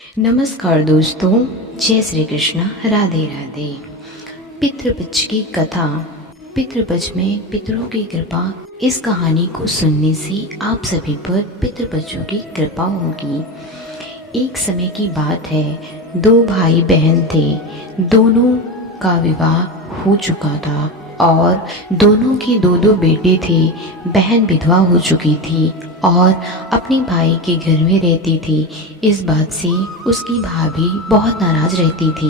नमस्कार दोस्तों, जय श्री कृष्ण, राधे राधे। पितृपक्ष की कथा। पितृपक्ष में पितरों की कृपा। इस कहानी को सुनने से आप सभी पर पितृपक्षों की कृपा होगी। एक समय की बात है, दो भाई बहन थे। दोनों का विवाह हो चुका था और दोनों के दो दो बेटे थे। बहन विधवा हो चुकी थी और अपने भाई के घर में रहती थी। इस बात से उसकी भाभी बहुत नाराज रहती थी।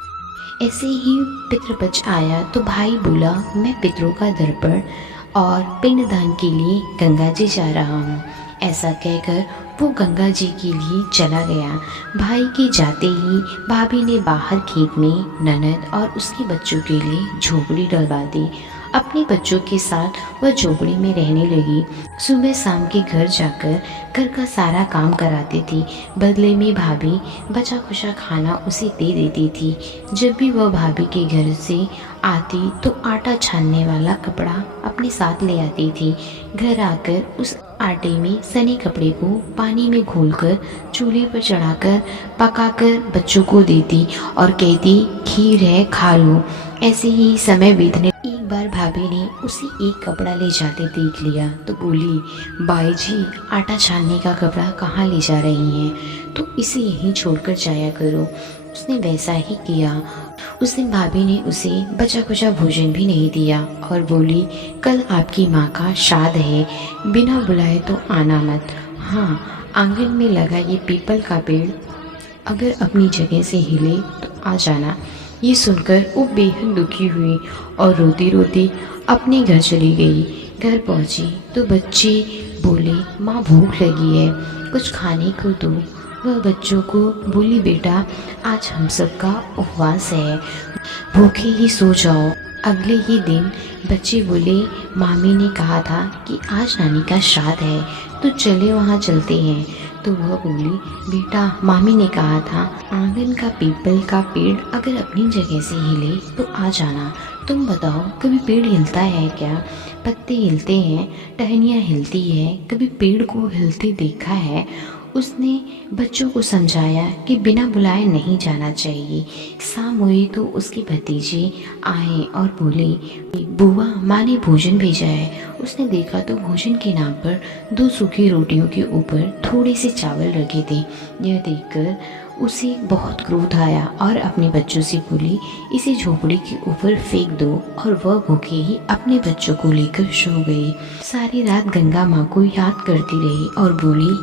ऐसे ही पितृपक्ष आया तो भाई बोला, मैं पितरों का दर्पण और पिंडदान के लिए गंगा जी जा रहा हूँ। ऐसा कहकर वो गंगा जी के लिए चला गया। भाई के जाते ही भाभी ने बाहर खेत में ननद और उसके बच्चों के लिए झोपड़ी डलवा दी। अपने बच्चों के साथ वह झोपड़ी में रहने लगी। सुबह शाम के घर जाकर घर का सारा काम कराती थी। बदले में भाभी बचा खुचा खाना उसे दे देती थी। जब भी वह भाभी के घर से आती तो आटा छानने वाला कपड़ा अपने साथ ले आती थी। घर आकर उस आटे में सने कपड़े को पानी में घोलकर चूल्हे पर चढ़ाकर पकाकर बच्चों को देती और कहती, खीर है, खा लो। ऐसे ही समय बीतने एक बार भाभी ने उसे एक कपड़ा ले जाते देख लिया तो बोली, बाई जी, आटा छानने का कपड़ा कहाँ ले जा रही हैं? तो इसे यहीं छोड़कर जाया करो। उसने वैसा ही किया। उस दिन भाभी ने उसे बचा कुचा भोजन भी नहीं दिया और बोली, कल आपकी माँ का श्राद्ध है, बिना बुलाए तो आना मत। हाँ, आंगन में लगा ये पीपल का पेड़ अगर अपनी जगह से हिले तो आ जाना। ये सुनकर वो बेहद दुखी हुई और रोती रोती अपने घर चली गई। घर पहुंची तो बच्चे बोले, माँ भूख लगी है, कुछ खाने को दो। वह बच्चों को बोली, बेटा आज हम सबका उपवास है, भूखे ही सो जाओ। अगले ही दिन बच्चे बोले, मामी ने कहा था कि आज नानी का श्राद्ध है तो चले वहाँ चलते हैं। तो वह बोली, बेटा मामी ने कहा था आंगन का पीपल का पेड़ अगर अपनी जगह से हिले तो आ जाना। तुम बताओ, कभी पेड़ हिलता है क्या? पत्ते हिलते हैं, टहनियाँ हिलती है, कभी पेड़ को हिलते देखा है? उसने बच्चों को समझाया कि बिना बुलाए नहीं जाना चाहिए। शाम हुई तो उसके भतीजे आए और बोले, बुआ, माँ ने भोजन भेजा है। उसने देखा तो भोजन के नाम पर दो सूखी रोटियों के ऊपर थोड़े से चावल रखे थे। यह देखकर उसे बहुत क्रोध आया और अपने बच्चों से बोली, इसे झोपड़ी के ऊपर फेंक दो। और वह भूखे ही अपने बच्चों को लेकर सो गई। सारी रात गंगा माँ को याद करती रही और बोली,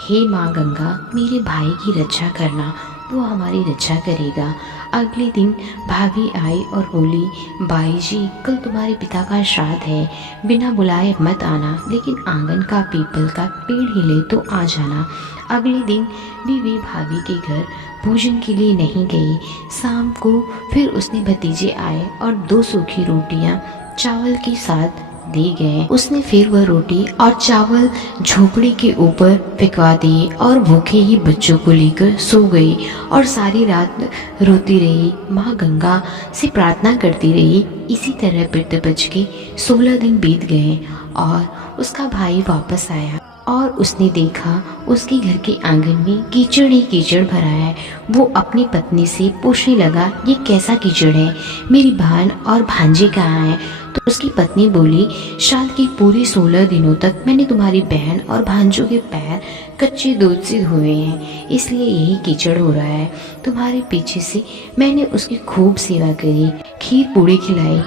हे माँ गंगा, मेरे भाई की रक्षा करना, वो हमारी रक्षा करेगा। अगले दिन भाभी आई और बोली, बाई जी, कल तुम्हारे पिता का श्राद्ध है, बिना बुलाए मत आना, लेकिन आंगन का पीपल का पेड़ हिले तो आ जाना। अगले दिन भी वे भाभी के घर भोजन के लिए नहीं गई। शाम को फिर उसने भतीजे आए और दो सूखी रोटियां चावल के साथ दे गए। उसने फिर वह रोटी और चावल झोपड़ी के ऊपर फेंकवा दिए और भूखे ही बच्चों को लेकर सो गई और सारी रात रोती रही, माँ गंगा से प्रार्थना करती रही। इसी तरह पितृपक्ष के 16 दिन बीत गए और उसका भाई वापस आया और उसने देखा उसके घर के आंगन में कीचड़ ही कीचड़ भरा है। वो अपनी पत्नी से पूछने लगा, ये कैसा कीचड़ है? मेरी बहन और भांजे कहाँ हैं? तो उसकी पत्नी बोली, श्राद्ध के पूरे 16 दिनों तक मैंने तुम्हारी बहन और भांजों के पैर कच्चे दूध से धोए हैं, इसलिए यही कीचड़ हो रहा है। तुम्हारे पीछे से मैंने उसकी खूब सेवा करी, खीर पूड़ी खिलाई,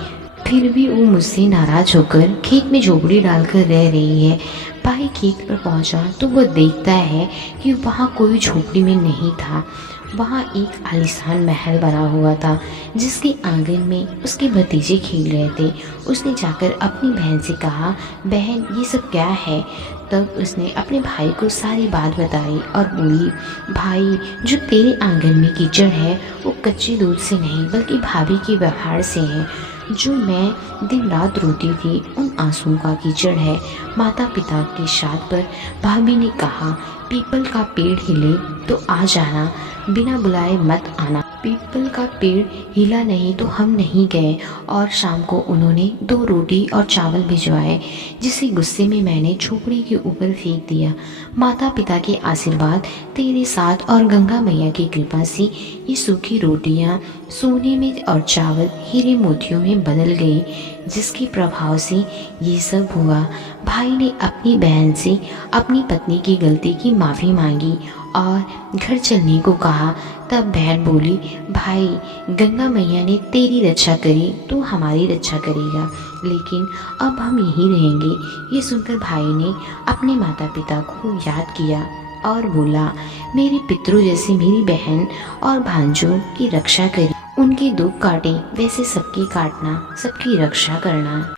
फिर भी वो मुझसे नाराज होकर खेत में झोपड़ी डालकर रह रही है। भाई खेत पर पहुंचा तो वह देखता है कि वहाँ कोई झोपड़ी में नहीं था। वहाँ एक आलीशान महल बना हुआ था जिसके आंगन में उसके भतीजे खेल रहे थे। उसने जाकर अपनी बहन से कहा, बहन ये सब क्या है? तब उसने अपने भाई को सारी बात बताई और बोली, भाई, जो तेरे आंगन में कीचड़ है वो कच्चे दूध से नहीं बल्कि भाभी के व्यवहार से है। जो मैं दिन रात रोती थी उन आंसुओं का कीचड़ है। माता पिता के श्राद्ध पर भाभी ने कहा, पीपल का पेड़ हिले तो आ जाना, बिना बुलाए मत आना। पीपल का पेड़ हिला नहीं तो हम नहीं गए। और शाम को उन्होंने 2 रोटी और चावल भिजवाए, जिसे गुस्से में मैंने झोपड़ी के ऊपर फेंक दिया। माता पिता के आशीर्वाद तेरे साथ और गंगा मैया की कृपा से ये सूखी रोटियां सोने में और चावल हीरे मोतियों में बदल गई, जिसके प्रभाव से ये सब हुआ। भाई ने अपनी बहन से अपनी पत्नी की गलती की माफ़ी मांगी और घर चलने को कहा। तब बहन बोली, भाई गंगा मैया ने तेरी रक्षा करी तो हमारी रक्षा करेगा, लेकिन अब हम यहीं रहेंगे। ये सुनकर भाई ने अपने माता पिता को याद किया और बोला, मेरे पितरों जैसे मेरी बहन और भांजों की रक्षा करी, उनके दुख काटे वैसे सबकी काटना, सबकी रक्षा करना।